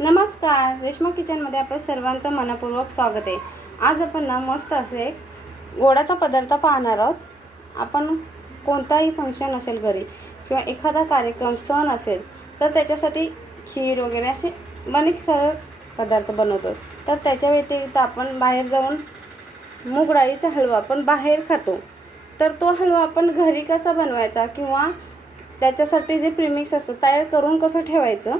नमस्कार रेश्मा किचनमध्ये आपलं सर्वांचं मनपूर्वक स्वागत आहे. आज आपण ना मस्त असे एक गोडाचा पदार्थ पाहणार आहोत. आपण कोणताही फंक्शन असेल घरी किंवा एखादा कार्यक्रम सण असेल तर त्याच्यासाठी खीर वगैरे असे अनेक सर्व पदार्थ बनवतो. तर त्याच्या व्यतिरिक्त आपण बाहेर जाऊन मूग डाळीचा हलवा आपण बाहेर खातो. तर तो हलवा आपण घरी कसा बनवायचा किंवा त्याच्यासाठी जे प्रिमिक्स असतं तयार करून कसं ठेवायचं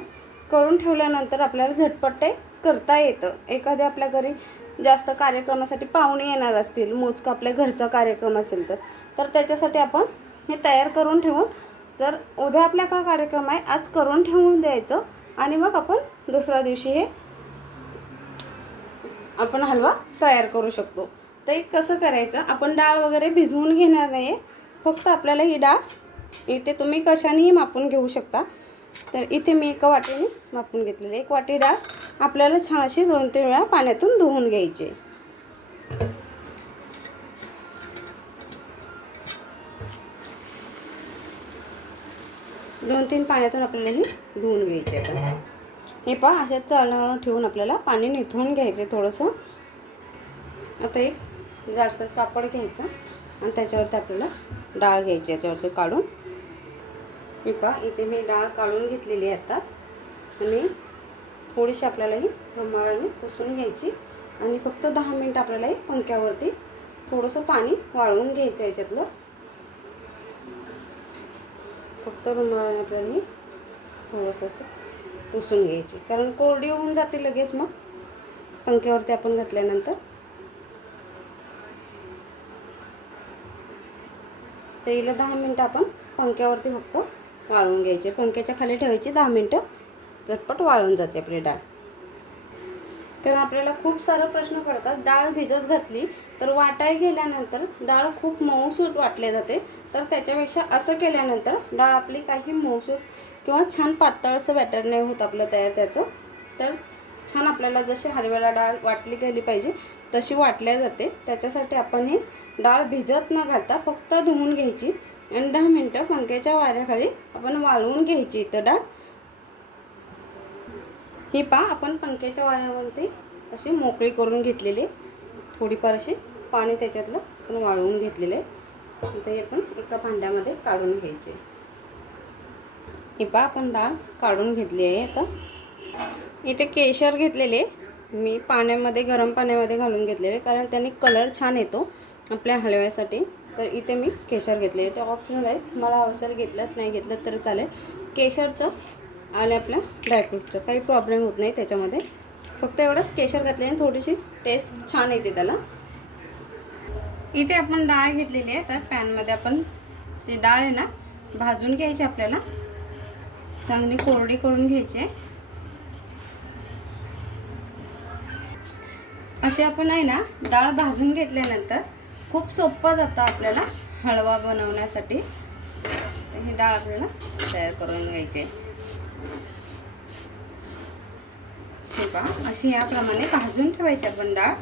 करून ठेवल्यानंतर आपल्याला झटपट ते करता येतं. एखाद्या आपल्या घरी जास्त कार्यक्रमासाठी पाहुणे येणार असतील मोजकं आपल्या घरचा कार्यक्रम असेल तर तर त्याच्यासाठी आपण हे तयार करून ठेवून जर उद्या आपल्याकडे कार्यक्रम आहे आज करून ठेवून द्यायचं आणि मग आपण दुसऱ्या दिवशी हे आपण हलवा तयार करू शकतो. तर एक कसं करायचं आपण डाळ वगैरे भिजवून घेणार नाही आहे फक्त आपल्याला ही डाळ इथे तुम्ही कशानेही मापून घेऊ शकता. तर इथे मी एका वाटीने मापून घेतलेली एक वाटी डाळ आपल्याला छान अशी दोन तीन वेळा पाण्यातून धुवून घ्यायची दोन तीन पाण्यातून आपल्याला ही धुवून घ्यायची आता. हे पहा अशा चालणार ठेवून आपल्याला पाणी निथून घ्यायचं आहे थोडंसं. आता एक जाडसर कापड घ्यायचं आणि त्याच्यावरती आपल्याला डाळ घ्यायची याच्यावरती काढून मी पहा इथे मी डाळ काढून घेतलेली आहे आता. आणि थोडीशी आपल्याला ही रुमाळाने पुसून घ्यायची. आणि फक्त दहा मिनटं आपल्याला ही पंख्यावरती थोडंसं पाणी वाळवून घ्यायचं याच्यातलं. फक्त रुमाळाने आपल्याला ही थोडंसं असं पुसून घ्यायची. कारण कोरडी होऊन जाते लगेच मग. पंख्यावरती आपण घातल्यानंतर. तर हिला दहा मिनटं आपण पंख्यावरती फक्त वाळवून घ्यायचे. पंख्याच्या खाली ठेवायची दहा मिनटं. झटपट वाळून जाते आपली डाळ. कारण आपल्याला खूप सारे प्रश्न पडतात. डाळ भिजत घातली तर वाटाय गेल्यानंतर डाळ खूप मऊसूत वाटले जाते. तर त्याच्यापेक्षा असं केल्यानंतर डाळ आपली काही मऊसूत किंवा छान पातळ असं बॅटर नाही होत आपलं तयार त्याचं. तर छान आपल्याला जशी हलव्याला डाळ वाटली गेली पाहिजे तशी वाटल्या जाते. त्याच्यासाठी आपण हे डाळ भिजत न घालता फक्त धुवून घ्यायची. आणि दहा मिनटं पंख्याच्या वाऱ्याखाली आपण वाळवून घ्यायची इथं डाळ ही पा आपण पंख्याच्या वाऱ्यावरती अशी मोकळी करून घेतलेली थोडीफार अशी पाणी त्याच्यातलं आपण वाळवून घेतलेले आहे. ते आपण एका भांड्यामध्ये काढून घ्यायचे ही पा आपण डाळ काढून घेतली आहे आता इथे केशर घेतलेले मी पाण्यामध्ये गरम पाण्यामध्ये घालून घेतलेले कारण त्याने कलर छान येतो आपल्या हलव्यासाठी. तर इथे मी केशर घेतले. ते ऑप्शनल आहे मला अवसर घेतलं नाही घेतलं तर चालेल. केशरचं आणि आपल्या ड्रायफ्रूटचं काही प्रॉब्लेम होत नाही त्याच्यामध्ये. फक्त एवढंच केशर घातले आणि थोडीशी टेस्ट छान येते त्याला. इथे आपण डाळ घेतलेली आहे. तर पॅनमध्ये आपण ती डाळ आहे ना भाजून घ्यायची आपल्याला. चांगली कोरडी करून घ्यायची आहे. अशी आपण आहे ना डाळ भाजून घेतल्यानंतर खूप सोपं जातं आपल्याला हळवा बनवण्यासाठी. तर ही डाळ आपल्याला तयार करून घ्यायची आहे. हे पहा अशी याप्रमाणे भाजून ठेवायची आपण डाळ.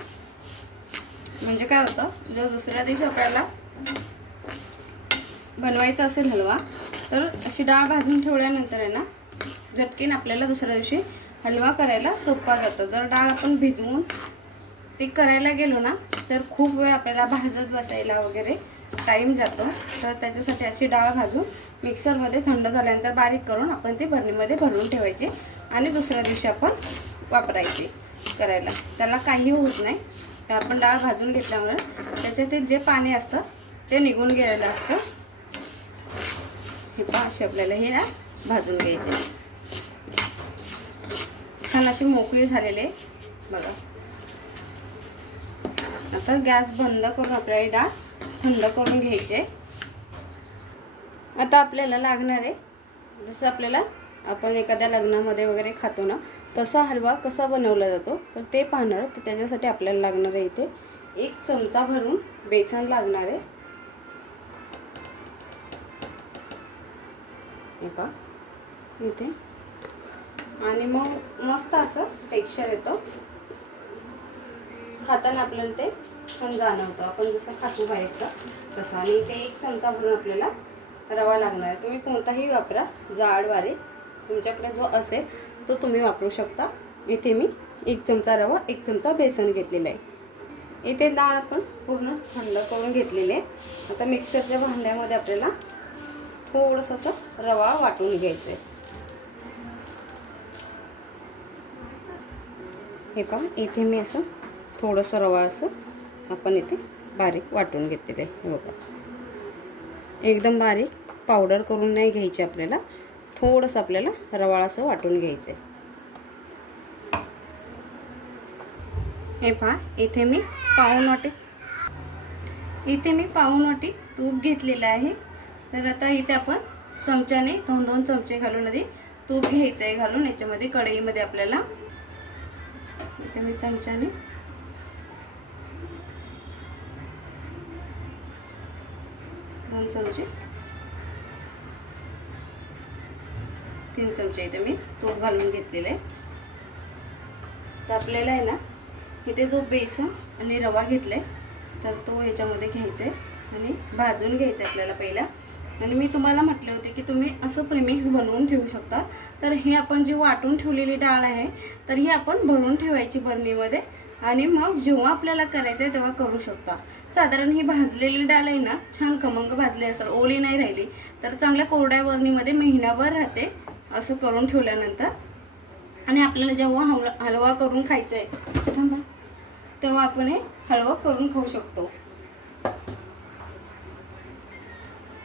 म्हणजे काय होतं जर दुसऱ्या दिवशी आपल्याला बनवायचा असेल हलवा तर अशी डाळ भाजून ठेवल्यानंतर आहे ना झटकीन आपल्याला दुसऱ्या दिवशी हलवा करायला सोपा जातो. जर डाळ आपण भिजवून ते करायला गेलो ना तर खूप वेळ आपल्याला भाजत बसायला वगैरे टाईम जातो. तर त्याच्यासाठी अशी डाळ भाजून मिक्सरमध्ये थंड झाल्यानंतर बारीक करून आपण ते भरणीमध्ये भरून ठेवायची आणि दुसऱ्या दिवशी आपण वापरायची करायला. त्याला काही होत नाही. तर आपण डाळ भाजून घेतल्यामुळे त्याच्यातील जे पाणी असतं ते निघून गेलेलं असतं. हे पा अशी आपल्याला हे डाळ भाजून घ्यायचे. छान अशी मोकळी झालेली आहे. बघा. आता गॅस बंद करून आपल्याला डाळ थंड करून घ्यायचे. आता आपल्याला लागणार आहे जसं आपल्याला आपण एखाद्या लग्नामध्ये वगैरे खातो ना तसा हलवा कसा बनवला जातो तर ते पाहणार. तर त्याच्यासाठी आपल्याला लागणार आहे इथे एक चमचा भरून बेसन लागणार आहे. हे इथे. आणि मग मस्त असं टेक्स्चर येतं. खाताना आपल्याला ते छान जाणवतं. आपण जसं खातो बाहेरचं तसं. आणि ते एक चमचा भरून आपल्याला रवा लागणार आहे. तुम्ही कोणताही वापरा. जाड वारे तुमच्याकडे जो असेल तो तुम्ही वापरू शकता. इथे मी एक चमचा रवा एक चमचा बेसन घेतलेला आहे. इथे डाळ आपण पूर्ण थंड करून घेतलेली आहे. आता मिक्सरच्या भांड्यामध्ये आपल्याला थोडंसं असं रवा वाटून घ्यायचं आहे हे पहा इथे मी असं थोडंसं रवा असं आपण इथे बारीक वाटून घेतलेलं आहे. बघा. एकदम बारीक पावडर करून नाही घ्यायची आपल्याला. थोडंसं आपल्याला रवाळ असं वाटून घ्यायचं आहे हे पहा इथे मी पाऊन वाटी इथे मी पाऊन वाटी तूप घेतलेलं आहे. तर आता इथे आपण चमच्याने दोन दोन चमचे घालून आधी तूप घ्यायचं आहे घालून. याच्यामध्ये कढईमध्ये आपल्याला इथे मी चमच्याने दोन चमचे. तीन चमचे इथे मी तूप घालून घेतलेले. आहे तर आपल्याला आहे ना इथे जो बेसन आणि रवा घेतला आहे तर तो ह्याच्यामध्ये घ्यायचा आहे आणि भाजून घ्यायचा आहे आपल्याला पहिला. आणि मी तुम्हाला म्हटले होते की तुम्ही असं प्रेमिक्स बनवून ठेवू शकता. तर हे आपण जी वाटून ठेवलेली डाळ आहे तर ही आपण भरून ठेवायची बरणीमध्ये. आणि मग जेव्हा आपल्याला करायचं आहे तेव्हा करू शकता. साधारण ही भाजलेली डाळ आहे ना छान खमंग भाजली असेल ओली नाही राहिली तर चांगल्या कोरड्या वरणीमध्ये महिनाभर राहते असं करून ठेवल्यानंतर. आणि आपल्याला जेव्हा हलवा हलवा करून खायचा आहे थांबा तेव्हा आपण हे हलवा करून खाऊ शकतो.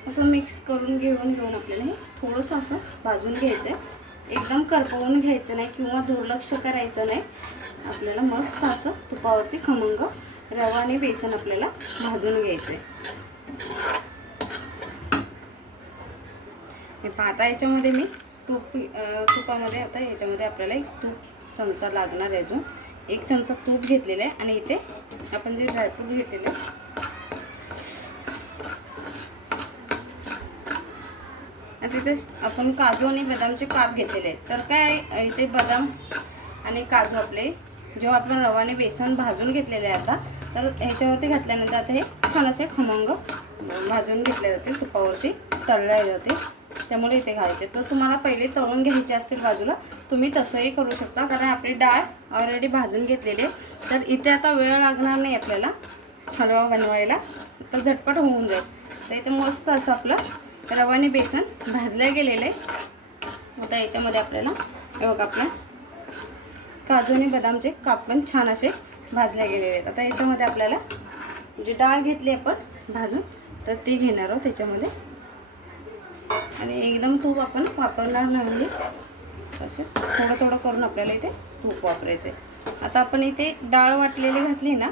असं मिक्स करून घेऊन घेऊन आपल्याला हे थोडंसं असं भाजून घ्यायचं आहे एकदम करपवून घ्यायचं नाही किंवा दुर्लक्ष करायचं नाही. आपल्याला मस्त असं तुपावरती खमंग रवा आणि बेसन आपल्याला भाजून घ्यायचं आहे पाहता याच्यामध्ये मी तूप तुपामध्ये आता याच्यामध्ये आपल्याला एक तूप चमचा लागणार आहे अजून. एक चमचा तूप घेतलेला आहे आणि इथे आपण जे ड्रायफ्रूट घेतलेले आहे, आणि तिथे आपण काजू आणि बदामचे काप घेतलेले आहेत. तर काय इथे बदाम आणि काजू आपले जेव्हा आपण रवाने बेसन भाजून घेतलेले आहे आता तर ह्याच्यावरती घातल्यानंतर आता हे छान असे खमंग भाजून घेतले जातील तुपावरती तळले जाते. त्यामुळे इथे घालायचे. तर तुम्हाला पहिले तळून घ्यायचे असतील बाजूला तुम्ही तसंही करू शकता कारण आपली डाळ ऑलरेडी भाजून घेतलेली आहे. तर इथे आता वेळ लागणार नाही आपल्याला हलवा बनवायला तर झटपट होऊन जाईल. तर इथे मस्त असं आपलं रवा आणि बेसन भाजलं गेलेलं आहे. आता याच्यामध्ये आपल्याला हे बघा आपलं काजू आणि बदामचे काप पण छान असे भाजले गेलेले आहेत. आता याच्यामध्ये आपल्याला जी डाळ घेतली आपण भाजून तर ती घेणार आहोत त्याच्यामध्ये आणि एकदम तूप आपण वापरणार नाही. असं थोडं थोडं करून आपल्याला इथे तूप वापरायचं आहे. आता आपण इथे डाळ वाटलेली घातली ना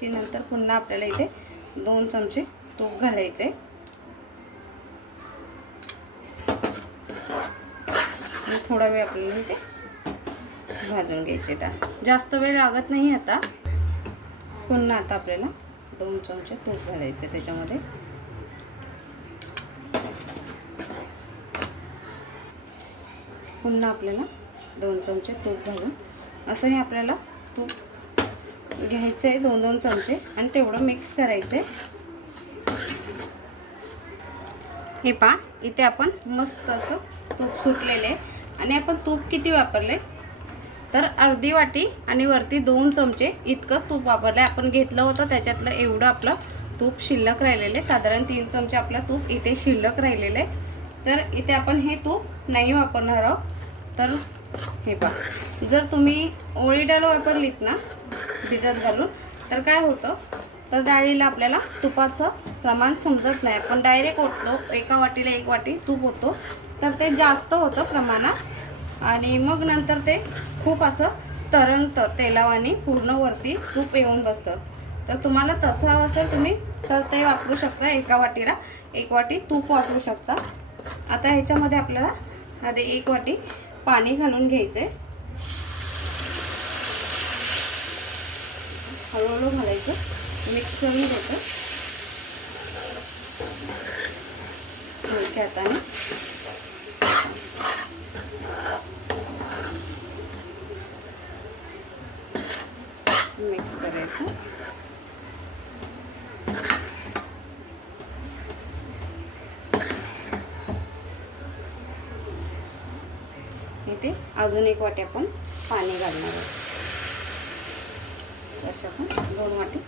की नंतर पुन्हा आपल्याला इथे दोन चमचे तूप घालायचे आणि थोडा वेळ आपल्याला ते भाजून घ्यायचे डाळ जास्त वेळ लागत नाही आता. पुन्हा आता आपल्याला दोन चमचे तूप घालायचे त्याच्यामध्ये. पुन्हा आपल्याला दोन चमचे तूप घालून असंही आपल्याला तूप घ्यायचं आहे दोन दोन चमचे आणि तेवढं मिक्स करायचं आहे. हे पा इथे आपण मस्त असं तूप सुटलेलं आहे. आणि आपण तूप किती वापरले? तर अर्धी वाटी आणि वरती दोन चमचे इतकंच तूप वापरलं. आहे आपण घेतलं होतं त्याच्यातलं एवढं आपलं तूप शिल्लक राहिलेलं. आहे साधारण तीन चमचे आपलं तूप इथे शिल्लक राहिलेलं. आहे तर इथे आपण हे तूप नाही वापरणार आहोत. तर हे पहा. जर तुम्ही ओळी डाळ वापरलीत ना भिजत घालून तर काय होतं? तर डाळीला आपल्याला तुपाचं प्रमाण समजत नाही. आपण डायरेक्ट ओतलो एका वाटीला एक वाटी तूप होतो तर ते जास्त होतं प्रमाणात. आणि मग नंतर ते खूप असं तरंगतं तेलावानी पूर्ण वरती तूप येऊन बसतं. तर तुम्हाला तसं हवं असेल तुम्ही तर ते वापरू शकता एका वाटीला. एक वाटी तूप वापरू शकता. आता ह्याच्यामध्ये आपल्याला आधी एक वाटी पाणी घालून घ्यायचं. आहे हळूहळू घालायचं. मिक्स करून घ्यायचं. हलक्या हाताने. मिक्स करायचं. इथे अजून एक वाटी आपण पाणी घालणार आहोत. असे आपण दोन वाटी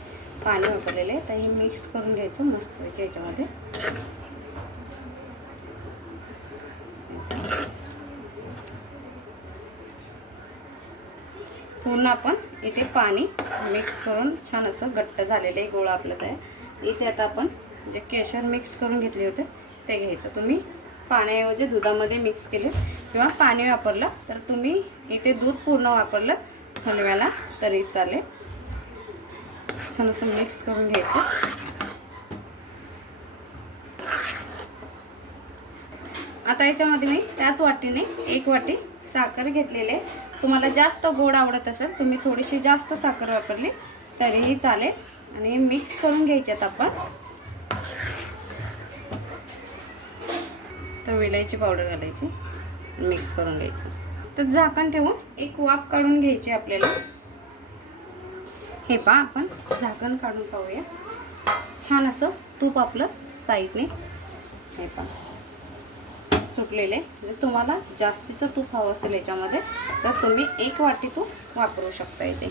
पाणी वापरलेले आहे. तर हे मिक्स करून घ्यायचं मस्त याच्यामध्ये. पूर्ण आपण इथे पाणी मिक्स करून छान असं घट्ट झालेलं आहे गोळा आपलं तयार. इथे आता आपण जे केशर मिक्स करून घेतले होते ते घ्यायचं. तुम्ही पाण्याऐवजी दुधामध्ये मिक्स केले किंवा पाणी वापरलं तर तुम्ही इथे दूध पूर्ण वापरलं हलव्याला तरी चालेल. छान असं मिक्स करून घ्यायचं. आता याच्यामध्ये मी त्याच वाटीने एक वाटी साखर घेतलेली आहे. तुम्हाला जास्त गोड आवडत असेल तुम्ही थोडीशी जास्त साखर वापरली तरीही चालेल. आणि मिक्स करून घ्यायच्यात आपण. तर विलायची पावडर घालायची मिक्स करून घ्यायचं. तर झाकण ठेवून एक वाफ काढून घ्यायची आपल्याला. हे पा आपण झाकण काढून पाहूया. छान असं तूप आपलं साईडने. हे पा सुटलेले जर तुम्हाला जास्तीचं तूप हवं असेल याच्यामध्ये तर तुम्ही एक वाटी तूप वापरू शकता इथे.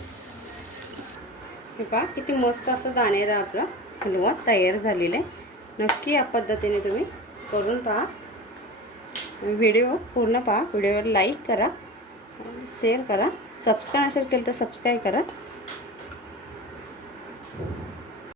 हे पहा किती मस्त असं दाणेर आपला हलवा तयार झालेला आहे. नक्की या पद्धतीने तुम्ही करून पहा. व्हिडिओ पूर्ण पहा व्हिडिओवर लाईक करा शेअर करा. सबस्क्राईब असेल केलं तर सबस्क्राईब करा.